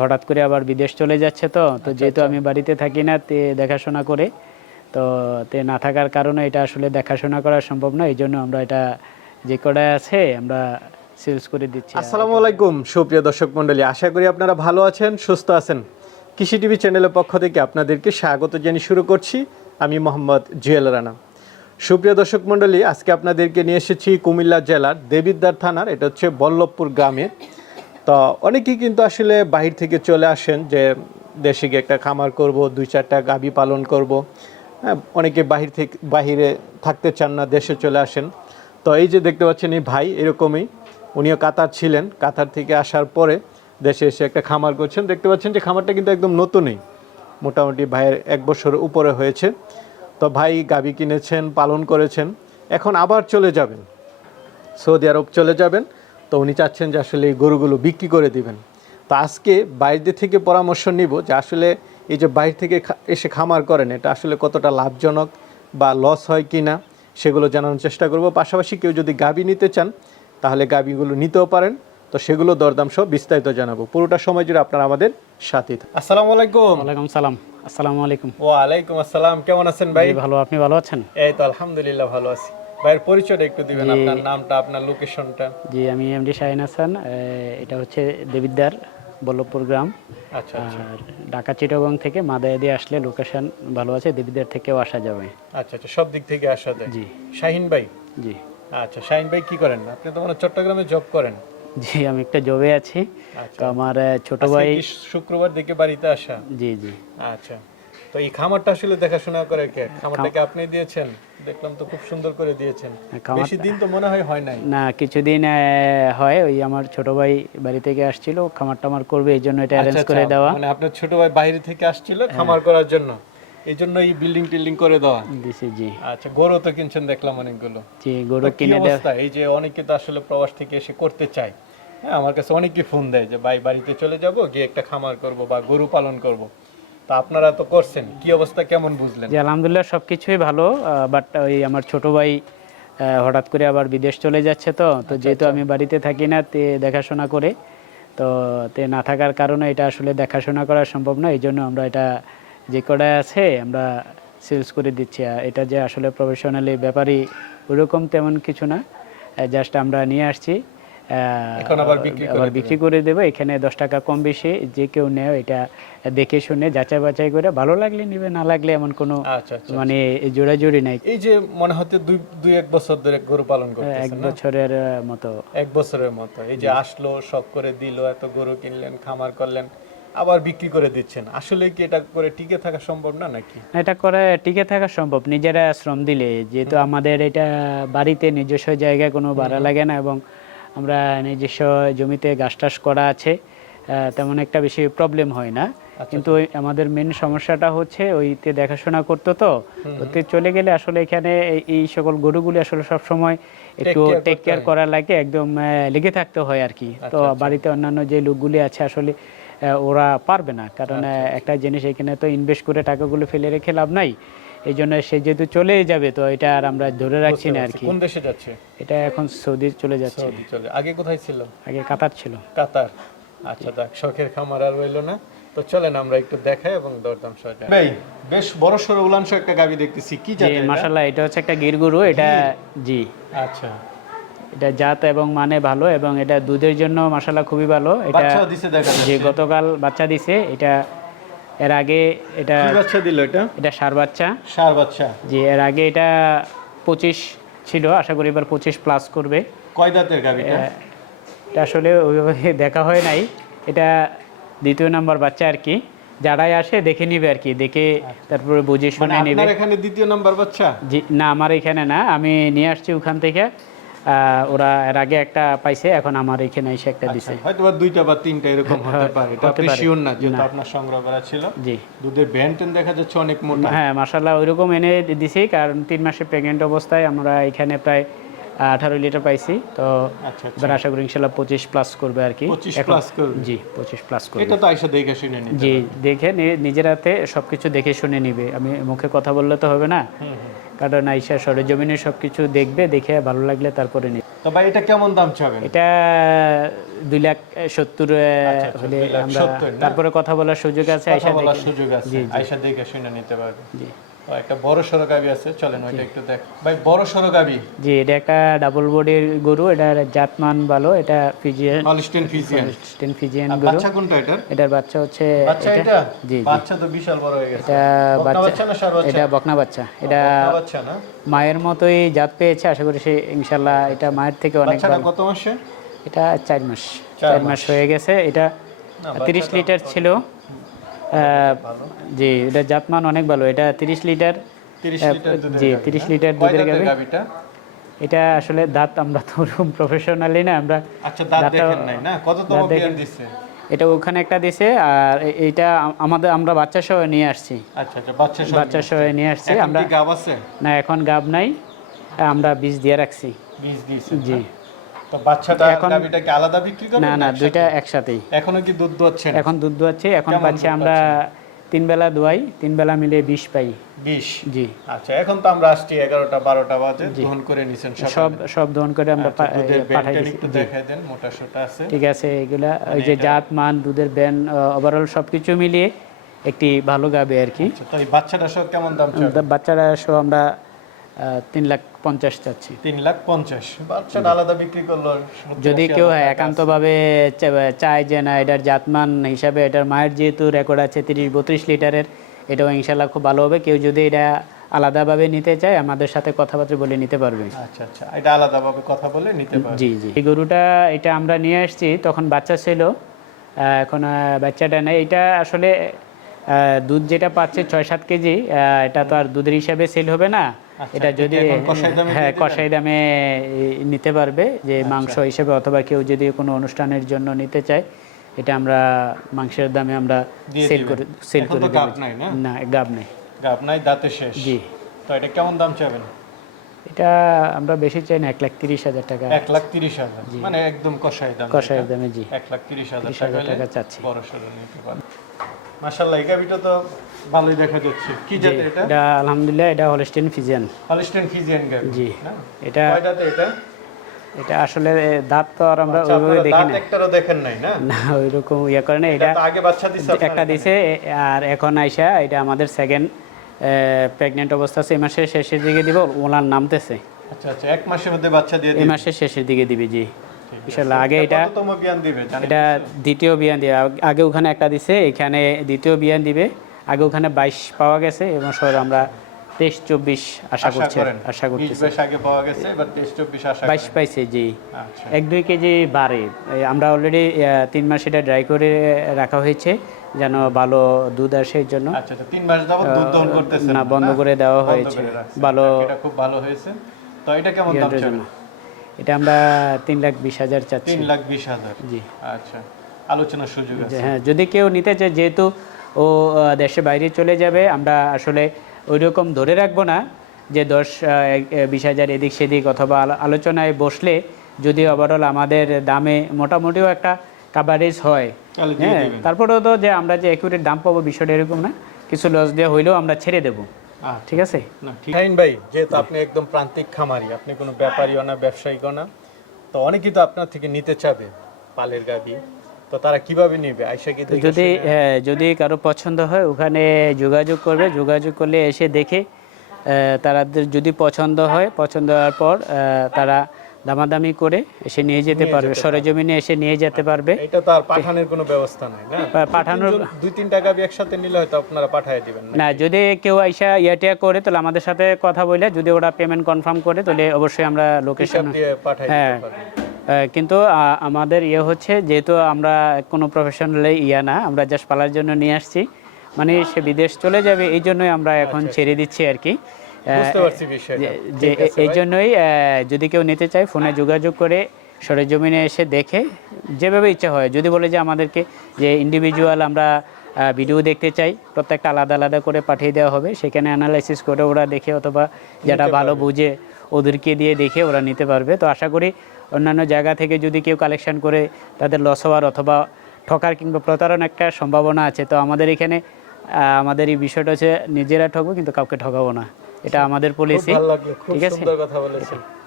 হঠাৎ করে আবার বিদেশ চলে যাচ্ছে তো তো যেহেতু আমি বাড়িতে থাকি না তে দেখাশোনা করে তো তে না থাকার কারণে এটা আসলে দেখাশোনা করা সম্ভব না এই জন্য আমরা এটা যে কটা আছে আমরা সেলস করে দিচ্ছি। আসসালামু আলাইকুম সুপ্রিয় দর্শক মণ্ডলী আশা করি আপনারা ভালো আছেন সুস্থ আছেন। কৃষি টিভি চ্যানেলের পক্ষ থেকে আপনাদেরকে স্বাগত জানিয়ে শুরু করছি আমি মোহাম্মদ জুয়েল রানা। সুপ্রিয় দর্শক মণ্ডলী আজকে আপনাদেরকে নিয়ে এসেছি কুমিল্লা জেলার দেবিদ্বার থানার এটা হচ্ছে বল্লভপুর গ্রামে তো অনেকেই কিন্তু আসলে বাহির থেকে চলে আসেন যে দেশে গিয়ে একটা খামার করব দুই চারটা গাভী পালন করব। হ্যাঁ, অনেকে বাহির থেকে বাহিরে থাকতে চান না দেশে চলে আসেন। তো এই যে দেখতে পাচ্ছেন এই ভাই এরকমই উনিও কাতার ছিলেন। কাতার থেকে আসার পরে দেশে এসে একটা খামার করছেন। দেখতে পাচ্ছেন যে খামারটা কিন্তু একদম নতুনই মোটামুটি ভাইয়ের এক বছর উপরে হয়েছে। তো ভাই গাবি কিনেছেন পালন করেছেন এখন আবার চলে যাবেন। সৌদি আরব চলে যাবেন। তো উনি চাচ্ছেন যে আসলে এই গরুগুলো বিক্রি করে দিবেন। তো আজকে বাইরে থেকে পরামর্শ নিব যে আসলে এই যে বাইরে থেকে এসে খামার করেন এটা আসলে কতটা লাভজনক বা লস হয় কি না সেগুলো জানানোর চেষ্টা করব। পাশাপাশি কেউ যদি গাবি নিতে চান তাহলে গাবিগুলো নিতেও পারেন। তো সেগুলো দরদাম সহ বিস্তারিত জানাব। পুরোটা সময় জুড়ে আপনারা আমাদের সাথে আসসালামু আলাইকুম। ওয়ালাইকুম সালাম। আসসালামু আলাইকুম। ওয়ালাইকুম আসসালাম। কেমন আছেন ভাই? ভালো। আপনি ভালো আছেন? এই তো আলহামদুলিল্লাহ ভালো আছি। ভাইয়ের পরিচয়টা একটু দিবেন আপনার নামটা আপনার লোকেশনটা জি আমি এমডি শাহিন হাসান এটা হচ্ছে দেবিদ্দার বল্লভপুর গ্রাম। আচ্ছা আর ঢাকা চিটাগং থেকে মাদায়া দিয়ে আসলে লোকেশন ভালো আছে দেবিদ্দার থেকেও আসা যাবে। আচ্ছা আচ্ছা সব দিক থেকে আসা যায়। জি। শাহিন ভাই? জি। আচ্ছা শাহিন ভাই কি করেন? আপনি তো মানে চট্টগ্রামে জব করেন। জি আমি একটা জবে আছি। আচ্ছা। তো আমার ছোট ভাই শুক্রবার দিকে বাড়িতে আসা? জি জি। আচ্ছা। তো এই খামারটা আসলে দেখাশোনা করে কে? খামারটাকে আপনি দিয়েছেন? দেখলাম তো খুব সুন্দর করে দিয়েছেন। বেশি দিন তো মনে হয় হয় নাই। না কিছুদিন হয় ওই আমার ছোট ভাই বাড়ি থেকে আসছিল খামার টামার করবে এই জন্য এটা অ্যারেঞ্জ আচ্ছা, করে আচ্ছা, দেওয়া। মানে আপনার ছোট ভাই বাইরে থেকে আসছিল খামার করার জন্য। এই জন্য এই বিল্ডিং টিল্ডিং করে দেওয়া। দিছি জি। আচ্ছা গরু তো কিনছেন দেখলাম অনেকগুলো। জি গরু কিনে দেওয়া এই যে অনেকে তো আসলে প্রবাস থেকে এসে করতে চায়। হ্যাঁ আমার কাছে অনেকে ফোন দেয় যে ভাই বাড়িতে চলে যাব গিয়ে একটা খামার করব বা গরু পালন করব। তা আপনারা তো করছেন। কি অবস্থা কেমন বুঝলেন? জি আলহামদুলিল্লাহ সব কিছুই ভালো বাট ওই আমার ছোট ভাই হঠাৎ করে আবার বিদেশ চলে যাচ্ছে তো। তো যেহেতু আমি বাড়িতে থাকি না তে দেখাশোনা করে তো তে না থাকার কারণে এটা আসলে দেখাশোনা করা সম্ভব না। এই জন্য আমরা এটা যে কটা আছে আমরা সেলস করে দিচ্ছি। এটা যে আসলে প্রফেশনালি ব্যাপারই ওরকম তেমন কিছু না। জাস্ট আমরা নিয়ে আসছি। এখন আবার বিক্রি করে আবার বিক্রি করে দেবো। এখানে দশ টাকা কম বেশি যে কেউ নেয় এটা দেখে শুনে যাচাই বাছাই করে ভালো লাগলে নিবে না লাগলে এমন কোনো আচ্ছা আচ্ছা মানে জোড়াজুড়ি নাই। এই যে মনে হতে দুই দুই এক বছর ধরে গরু পালন এক করতেছেন না? বছরের মতো। এক বছরের মতো। এই যে আসলো শখ করে দিল এত গরু কিনলেন খামার করলেন আবার বিক্রি করে দিচ্ছেন। আসলে কি এটা করে টিকে থাকা সম্ভব না নাকি? এটা করে টিকে থাকা সম্ভব। নিজেরা শ্রম দিলে যেহেতু আমাদের এটা বাড়িতে নিজস্ব জায়গায় কোনো ভাড়া লাগে না এবং আমরা নিজস্ব জমিতে গাছ টাস করা আছে তেমন একটা বেশি প্রবলেম হয় না। কিন্তু আমাদের মেন সমস্যাটা হচ্ছে ওইতে দেখাশোনা করতো তো। ওতে চলে গেলে আসলে এখানে এই- সকল গরুগুলি আসলে সব সময় একটু টেক কেয়ার করা লাগে একদম লেগে থাকতে হয় আর কি। তো বাড়িতে অন্যান্য যে লোকগুলি আছে আসলে ওরা পারবে না। কারণ একটা জিনিস এখানে তো ইনভেস্ট করে টাকাগুলো ফেলে রেখে লাভ নাই। এই জন্য সে যেহেতু চলে যাবে তো এটা আর আমরা ধরে রাখছি না আর কি। কোন দেশে যাচ্ছে? এটা এখন সৌদি চলে যাচ্ছে। সৌদি চলে আগে কোথায় ছিল? আগে কাতার ছিল। কাতার। আচ্ছা দেখ শখের খামার আর রইল না। তো চলেন আমরা একটু দেখাই এবং দরদাম সহজে ভাই বেশ বড় সড়ো উলাংশ একটা গাবি দেখতেছি। কি জি জাতের এটা? মাসাল্লাহ এটা হচ্ছে একটা গির গরু এটা জি। আচ্ছা। এটা জাত এবং মানে ভালো এবং এটা দুধের জন্য মাসাল্লাহ খুবই ভালো। এটা বাচ্চা দিছে দেখা যে যাচ্ছে গতকাল বাচ্চা দিছে এটা এর আগে এটা বাচ্চা দিল এটা? এটা সার বাচ্চা। সার বাচ্চা। জি এর আগে এটা পঁচিশ ছিল আশা করি এবার পঁচিশ প্লাস করবে। কয় দাঁতের গাবিটা এটা আসলে ওইভাবে দেখা হয় নাই। এটা দ্বিতীয় নাম্বার বাচ্চা আর কি। যারাই আসে দেখে নিবে আর কি দেখে তারপরে বুঝে মানে শুনে নিবে। আপনার এখানে দ্বিতীয় নাম্বার বাচ্চা? জি না আমার এখানে না আমি নিয়ে আসছি ওখান থেকে। ওরা এর আগে একটা পাইছে এখন আমার এখানে এসে একটা দিছে। হয়তো বা দুইটা বা তিনটা এরকম হতে পারে এটা আপনি শিওর না যেহেতু আপনার সংগ্রহ করা ছিল। জি। দুধের ব্যান্টেন দেখা যাচ্ছে অনেক মোটা। হ্যাঁ মাসাল্লাহ ওইরকম এনে দিছি কারণ তিন মাসে প্রেগনেন্ট অবস্থায় আমরা এখানে প্রায় আঠারো লিটার পাইছি। তো আচ্ছা আচ্ছা। এবার আশা করি ইনশাল্লাহ পঁচিশ প্লাস করবে আর কি। 25 করবে? জি পঁচিশ প্লাস করবে। এটা তো আইসা দেখে শুনে জি দেখে নিজের হাতে সব কিছু দেখে শুনে নিবে। আমি মুখে কথা বললে তো হবে না। কারণ আইসা সরেজমিনে সব কিছু দেখবে দেখে ভালো লাগলে তারপরে নিয়ে তো ভাই এটা কেমন দাম চাবেন? এটা দুই লাখ সত্তর আচ্ছা, আচ্ছা, হলে আমরা তারপরে কথা বলার সুযোগ আছে আইসা বলার দেখে- সুযোগ আছে। দেখে শুনে নিতে পারবে। জি। একটা বড় সড়ো গাবি আছে চলেন ওইটা একটু দেখ। ভাই বড় সড়ো গাবি? জি এটা একটা ডাবল বডির গরু এটার জাতমান ভালো এটা ফিজিয়ান। হলিস্টিন ফিজিয়ান ফিজিয়ান গরু। বাচ্চা কোনটা এটার? এটার বাচ্চা হচ্ছে বাচ্চা এটা- জি বাচ্চা তো বিশাল বড় হয়ে গেছে। এটা বাচ্চা না বাচ্চা? এটা বকনা বাচ্চা। এটা বকনা বাচ্চা না? মায়ের মতোই জাত পেয়েছে আশা করি সে ইনশাল্লাহ এটা মায়ের থেকে অনেক বাচ্চাটা। কত মাসে এটা চার মাস। চার চার মাস হয়ে গেছে। এটা তিরিশ লিটার ছিল। জি এটা জাতমান অনেক ভালো। এটা তিরিশ লিটার 30 লিটার জি তিরিশ? লিটার দুধের গাবি গাভীটা? এটা আসলে দাঁত আমরা তো ওরকম প্রফেশনালি না আমরা আচ্ছা এটা ওখানে একটা দিছে আর এ- এইটা আমাদের আমরা বাচ্চা সহ নিয়ে আসছি। আচ্ছা আচ্ছা বাচ্চা সহ নিয়ে আসছি। আমরা কি গাব আছে? না এখন গাব নাই আমরা বীজ দিয়ে রাখছি। জি। তো বাচ্চাটা এখন- কি আলাদা বিক্রি করবেন না না দুইটা একসাথেই। এখনও কি দুধ দোয়াচ্ছেন এখন দুধ দোয়াচ্ছি এখন পাচ্ছি আমরা তিন বেলা দোয়াই তিন বেলা মিলে বিষ পাই। বিশ জি। আচ্ছা এখন তো আমরা আসছি এগারোটা বারোটা বাজে দহন করে নিছেন সব সব সব দহন করে আমরা পা- দুধের এ, পাঠাই একটু দেখাই দেন মোটা সোটা আছে। ঠিক আছে এগুলা ওই যে জাত মান দুধের ব্যান ওভারঅল সবকিছু মিলিয়ে একটি ভালো গাবে আর কি। আচ্ছা, তো এই বাচ্চাটা সব কেমন দাম বাচ্চারা সহ আমরা তিন লাখ পঞ্চাশ চাচ্ছি। তিন লাখ পঞ্চাশ। বাচ্চাটা আলাদা বিক্রি করল যদি কেউ একান্তভাবে চায় যে না এটার জাতমান হিসাবে এটার মায়ের যেহেতু রেকর্ড আছে তিরিশ বত্রিশ লিটারের এটাও ইনশাল্লাহ খুব ভালো হবে। কেউ যদি এটা আলাদাভাবে নিতে চায় আমাদের সাথে কথাবার্তা বলে নিতে পারবে। আচ্ছা আচ্ছা। এটা আলাদাভাবে কথা বলে নিতে পারবে। জি জি। এই গরুটা এটা আমরা নিয়ে আসছি তখন বাচ্চা ছিল। এখন বাচ্চাটা নেই। এটা আসলে দুধ যেটা পাচ্ছে ছয় সাত কেজি আহ, এটা তো আর দুধের হিসাবে সেল হবে না। এটা এটা যদি এখন কষাই দামে হ্যাঁ কষাই দামে নিতে পারবে যে আচ্ছা। মাংস হিসেবে অথবা কেউ যদি কোনো অনুষ্ঠানের জন্য নিতে চায় এটা আমরা মাংসের দামে আমরা সেল করে সেল করে দেব। না? গাব নেই। গাব নাই দাঁতে শেষ। জি। তো এটা কেমন দাম চাবেন এটা আমরা বেশি চাই না এক লাখ তিরিশ হাজার টাকা। এক লাখ তিরিশ হাজার। মানে একদম কষাই দাম কষাইয়ের দামে জি। এক লাখ তিরিশ হাজার টাকা টাকা চাচ্ছি। বড় সড়ো নিতে এই গাভিটা তো ভালোই দেখা যাচ্ছে। কি জাতের এটা? এটা আলহামদুলিল্লাহ এটা ফিজিয়ান ফিজিয়ান জি এটা কয় দাঁতে এটা? এটা আসলে দাঁত তো আর আমরা আচ্ছা, ওইভাবে দেখি না একটারও দেখেন নাই না? না ওইরকম ইয়ে করে না এটা আগে বাচ্চা দিছে একটা দিছে আর এখন আইসা এটা আমাদের সেকেন্ড প্রেগনেন্ট অবস্থা আছে এই মাসের শেষের দিকে দিব ওনার নামতেছে আচ্ছা আচ্ছা এক মাসের মধ্যে বাচ্চা দিয়ে এই মাসের শেষের দিকে দিবি জি। ইনশাল্লাহ আগে এটা এটা দ্বিতীয় বিয়ান দিবে আগে ওখানে একটা দিছে এখানে দ্বিতীয় বিয়ান দিবে। আগে ওখানে বাইশ পাওয়া গেছে এবং সর আমরা তেইশ চব্বিশ আশা করছি আশা বিশ করতেছি। বাইশ। পাইছে জি। আচ্ছা। এক দুই কেজি বাড়ে। আমরা অলরেডি তিন মাস এটা ড্রাই করে রাখা হয়েছে যেন ভালো দুধ আসে এর জন্য। আচ্ছা তিন মাস দুধ দহন করতেছেন না, বন্ধ করে দেওয়া হয়েছে। ভালো- এটা খুব ভালো হয়েছে। তো এটা কেমন দাম এটা আমরা তিন লাখ বিশ হাজার চাচ্ছি। তিন লাখ বিশ হাজার? জি। আচ্ছা আলোচনার সুযোগ আছে। হ্যাঁ যদি কেউ নিতে চায় যেহেতু ও দেশের বাইরে চলে যাবে আমরা আসলে ওই রকম ধরে রাখব না যে দশ বিশ হাজার এদিক সেদিক অথবা আলোচনায় বসলে যদি ওভারঅল আমাদের দামে মোটামুটিও একটা কাভারেজ হয়। হ্যাঁ তারপরেও তো যে আমরা যে একুরেট দাম পাবো বিষয়টা এরকম না। কিছু লস দেওয়া হইলেও আমরা ছেড়ে দেবো। ঠিক আছে? না ঠিক ভাই যেহেতু আপনি একদম প্রান্তিক খামারি আপনি কোনো ব্যাপারীও না ব্যবসায়িকও না তো অনেকেই তো আপনার থেকে নিতে চাবে পালের গাবি তো তারা কীভাবে নেবে? আয়সা কি যদি হ্যাঁ, যদি কারও পছন্দ হয় ওখানে যোগাযোগ করবে যোগাযোগ করলে এসে দেখে তারা তাদের যদি পছন্দ হয় পছন্দ হওয়ার পর তারা দামাদামি করে এসে নিয়ে যেতে পারবে সরেজমিনে এসে নিয়ে যেতে পারবে। এটা তো আর পাঠানোর কোনো ব্যবস্থা নাই না? পাঠানোর দুই তিনটা গাবি একসাথে নিলে হয়তো আপনারা পাঠিয়ে দিবেন না যদি কেউ আইসা ইয়াটিয়া করে তাহলে আমাদের সাথে কথা বলে যদি ওরা পেমেন্ট কনফার্ম করে তাহলে অবশ্যই আমরা লোকেশন হ্যাঁ। কিন্তু আমাদের ইয়ে হচ্ছে যেহেতু আমরা কোনো প্রফেশনাল ইয়া না আমরা জাস্ট পালার জন্য নিয়ে আসছি। মানে সে বিদেশ চলে যাবে এই জন্যই আমরা এখন ছেড়ে দিচ্ছি আর কি। এই জন্যই যদি কেউ নিতে চায় ফোনে যোগাযোগ করে সরেজমিনে এসে দেখে যেভাবে ইচ্ছা হয়। যদি বলে যে আমাদেরকে যে ইন্ডিভিজুয়াল আমরা ভিডিও দেখতে চাই প্রত্যেকটা আলাদা আলাদা করে পাঠিয়ে দেওয়া হবে সেখানে অ্যানালাইসিস করে ওরা দেখে অথবা যেটা ভালো বুঝে ওদেরকে দিয়ে দেখে ওরা নিতে পারবে। তো আশা করি অন্যান্য জায়গা থেকে যদি কেউ কালেকশন করে তাদের লস হওয়ার অথবা ঠকার কিংবা প্রতারণ একটা সম্ভাবনা আছে। তো আমাদের এখানে আমাদের এই বিষয়টা হচ্ছে নিজেরা ঠকবো কিন্তু কাউকে ঠকাবো না। এটা আমাদের পলিসি ঠিক আছে? সুন্দর কথা বলেছেন